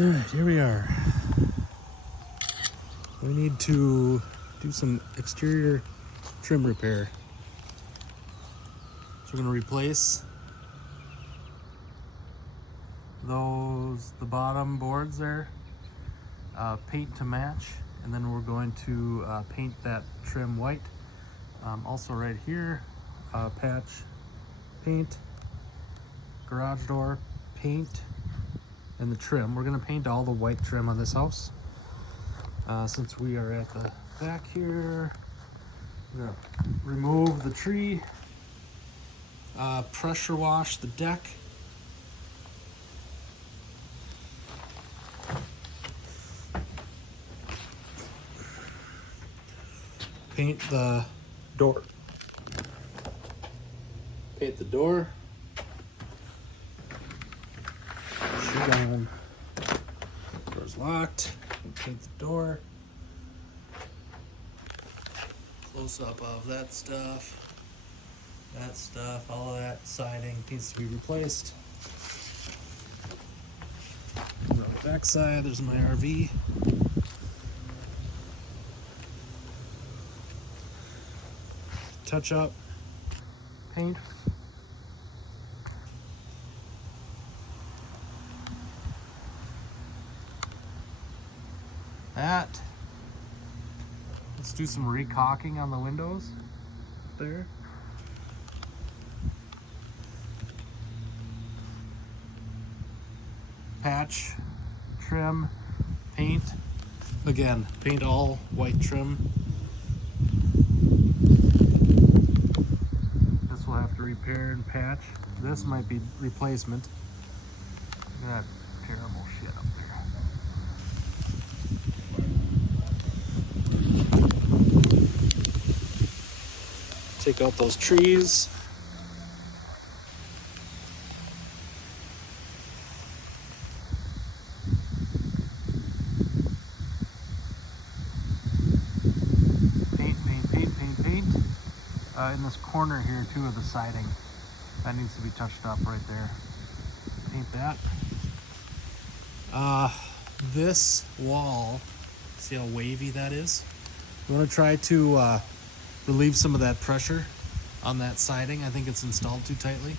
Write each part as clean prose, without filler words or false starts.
Alright, here we are. We need to do some exterior trim repair. So we're going to replace the bottom boards there, paint to match, and then we're going to paint that trim white. Also right here, patch, paint, garage door, paint, and the trim. We're going to paint all the white trim on this house. Since we are at the back here, we're going to remove the tree, pressure wash the deck, paint the door. Paint the door. Shoe down. Door's locked. Paint the door. Close up of that stuff. All of that siding needs to be replaced. On the back side, there's my RV. Touch up, paint. That. Let's do some recaulking on the windows there. Patch, trim, paint. Again, paint all white trim. This will have to repair and patch. This might be replacement. Look at that terrible shit up there. Take out those trees. Paint. In this corner here too of the siding, that needs to be touched up right there. Paint that. This wall, see how wavy that is? We want to try to relieve some of that pressure on that siding. I think it's installed too tightly.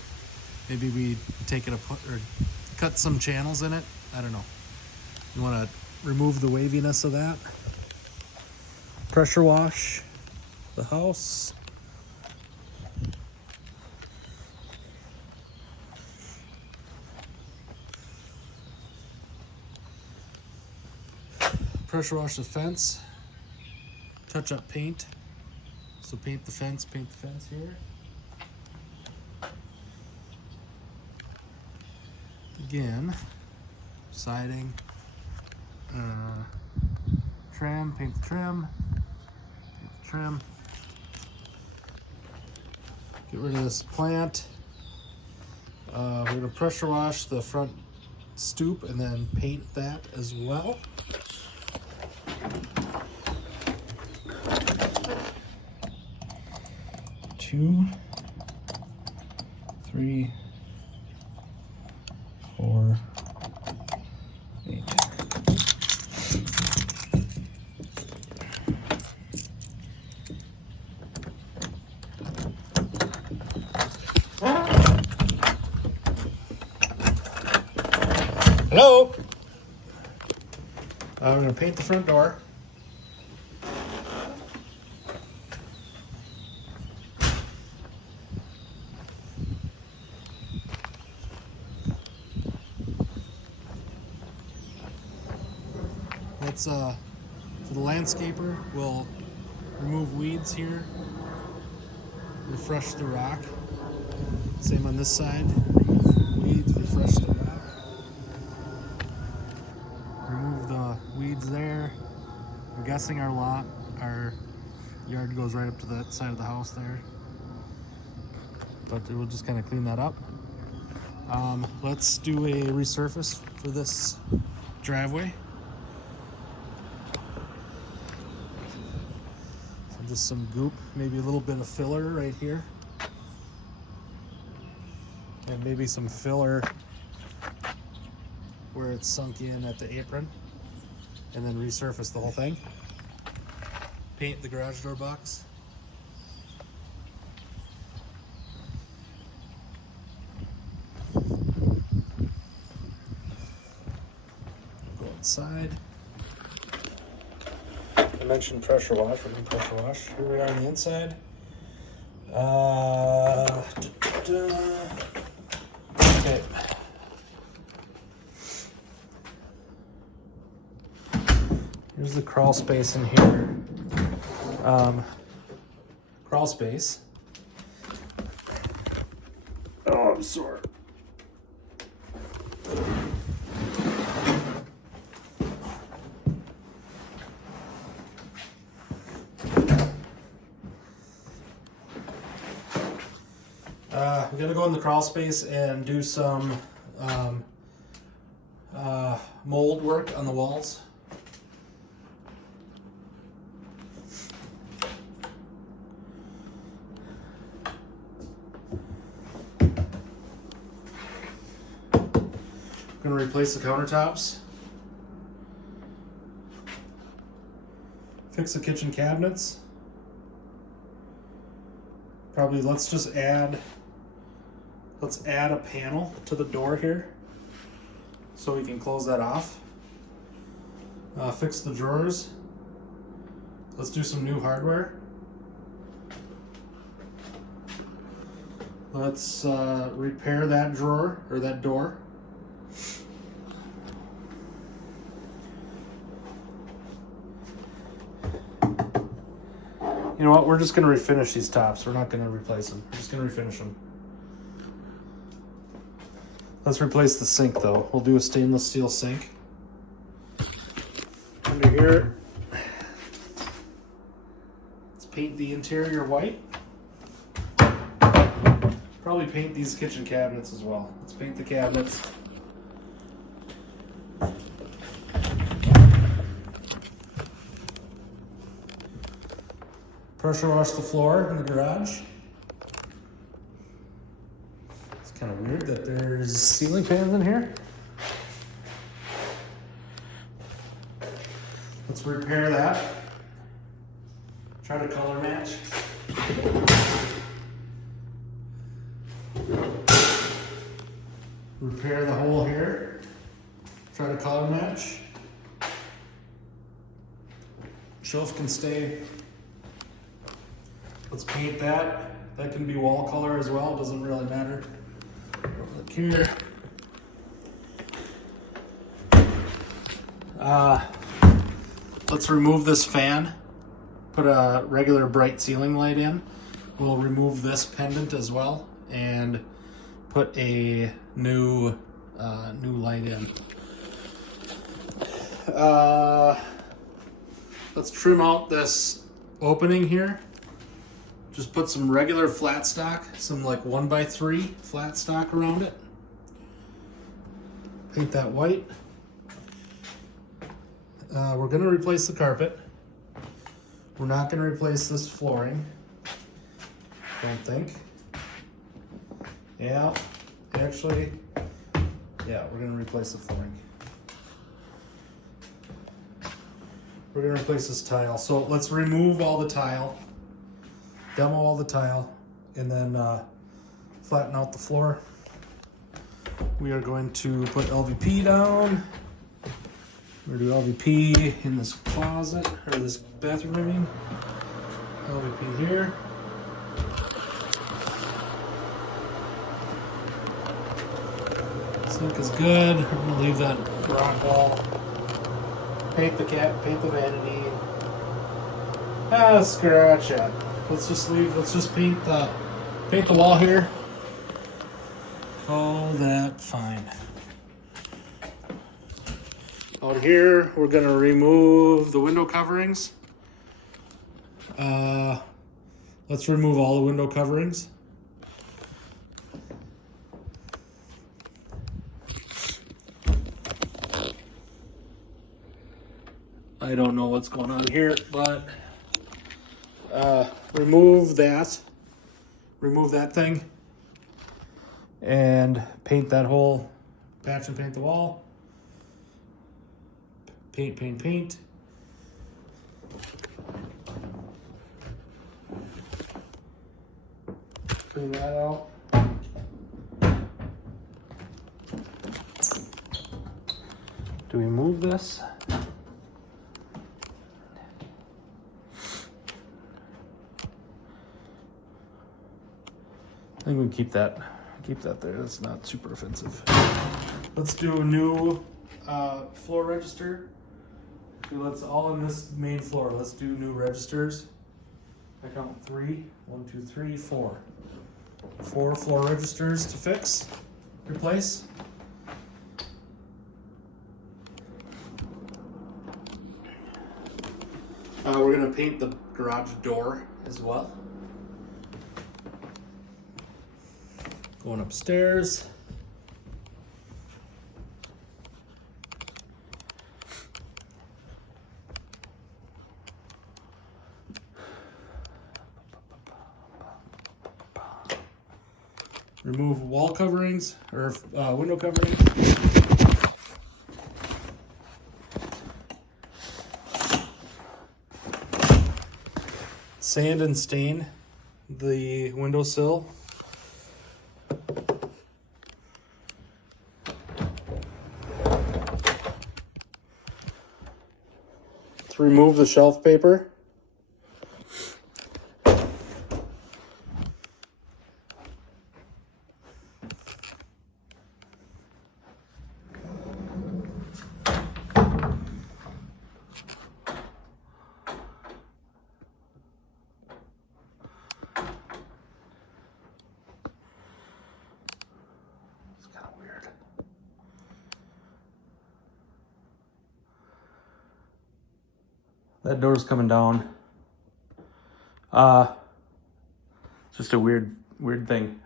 Maybe we take it or cut some channels in it. I don't know. You want to remove the waviness of that. Pressure wash the house. Pressure wash the fence. Touch up paint. So paint the fence here. Again, siding, trim, paint the trim, Get rid of this plant. We're gonna pressure wash the front stoop and then paint that as well. 2, 3, 4, 8. Hello. I'm going to paint the front door. Let's for the landscaper, we'll remove weeds here, refresh the rock. Same on this side, remove weeds, refresh the rock. Remove the weeds there. I'm guessing our yard goes right up to that side of the house there, but we'll just kind of clean that up. Let's do a resurface for this driveway. Just some goop, maybe a little bit of filler right here, and maybe some filler where it's sunk in at the apron, and then resurface the whole thing. Paint the garage door box. Go inside. I mentioned pressure wash. We're doing pressure wash. Here we are on the inside. Okay. Here's the crawl space in here. Crawl space. Oh, I'm sore. We're gonna go in the crawl space and do some mold work on the walls. Gonna replace the countertops. Fix the kitchen cabinets. Probably let's add a panel to the door here so we can close that off. Fix the drawers. Let's do some new hardware. Let's repair that drawer or that door. You know what? We're just going to refinish these tops. We're not going to replace them. We're just going to refinish them. Let's replace the sink though. We'll do a stainless steel sink. Under here, let's paint the interior white. Probably paint these kitchen cabinets as well. Let's paint the cabinets. Pressure wash the floor in the garage. It's kind of weird that there's ceiling fans in here. Let's repair that. Try to color match. Repair the hole here. Try to color match. Shelf can stay. Let's paint that. That can be wall color as well, doesn't really matter. Look here. Let's remove this fan. Put a regular bright ceiling light in. We'll remove this pendant as well and put a new light in. Let's trim out this opening here. Just put some regular flat stock, some like 1x3 flat stock around it. Paint that white. We're gonna replace the carpet. We're not gonna replace this flooring. Don't think. Yeah, actually, yeah, we're gonna replace the flooring. We're gonna replace this tile. So let's remove all the tile. Demo all the tile, and then flatten out the floor. We are going to put LVP down. We're gonna do LVP in this closet, or this bathroom, I mean. LVP here. Sink is good. We're gonna leave that rock wall. Paint the vanity. Scratch it. Let's just paint the wall here. Call that fine. Out here, we're gonna remove the window coverings. Let's remove all the window coverings. I don't know what's going on here, but remove that thing and paint that whole patch and paint the wall. Paint, paint, paint. Clean that out. Do we move this? I think we keep that there. That's not super offensive. Let's do a new floor register. Let's all in this main floor. Let's do new registers. I count 3. 1, 2, 3, 4. 4 floor registers to fix, replace. We're gonna paint the garage door as well. Going upstairs. Remove wall coverings or window coverings. Sand and stain the windowsill. Let's remove the shelf paper. That door's coming down. It's just a weird thing.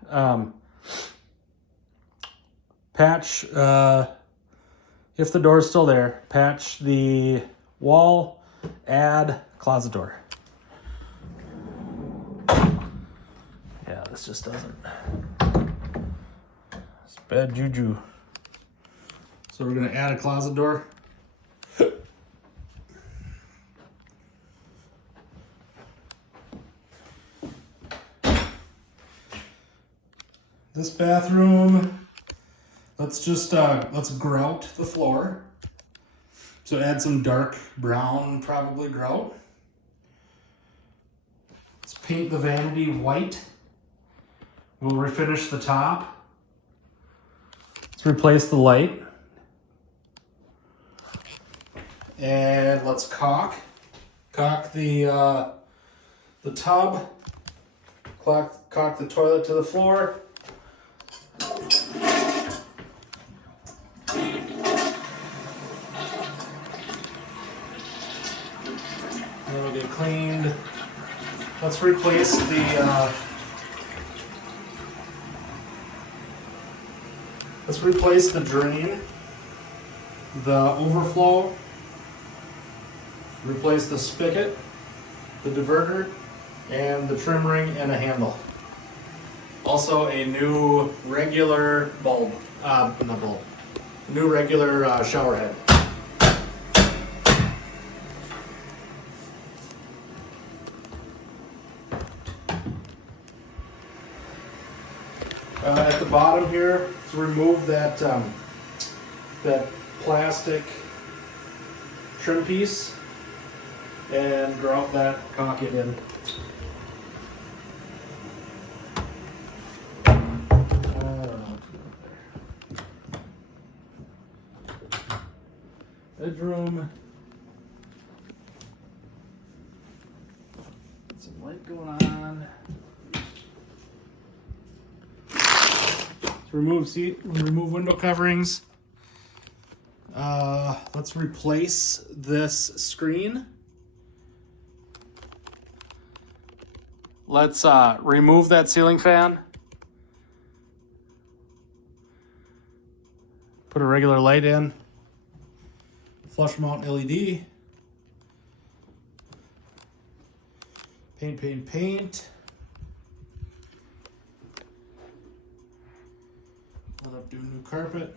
Patch, if the door's still there, patch the wall, add closet door. Yeah, this just doesn't. It's bad juju. So we're gonna add a closet door. This bathroom, let's grout the floor. So add some dark brown, probably grout. Let's paint the vanity white. We'll refinish the top. Let's replace the light. And let's caulk the tub. Caulk the toilet to the floor. And then we'll get cleaned. Let's replace the drain, the overflow, replace the spigot, the diverter, and the trim ring and a handle. Also a new regular bulb, new regular shower head. At the bottom here, to remove that plastic trim piece and grout that, caulk it in. Bedroom. Some light going on. Let's remove window coverings. Let's replace this screen. Let's remove that ceiling fan. Put a regular light in. Flush mount LED. Paint, paint, paint. End up doing new carpet.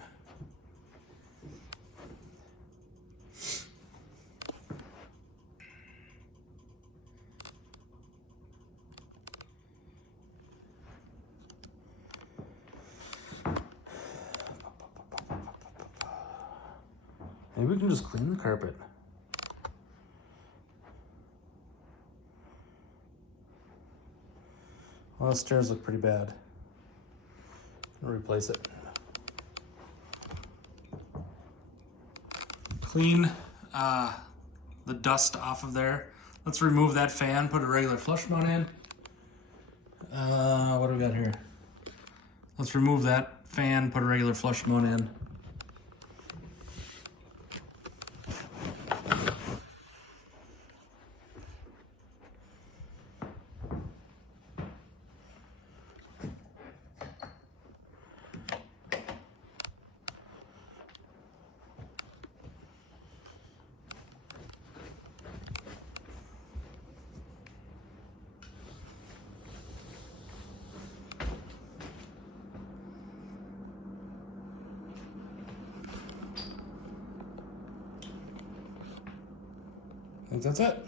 Maybe we can just clean the carpet. Well, the stairs look pretty bad. I'm gonna replace it. Clean the dust off of there. Let's remove that fan, put a regular flush mount in. What do we got here? Let's remove that fan, put a regular flush mount in. I think that's it.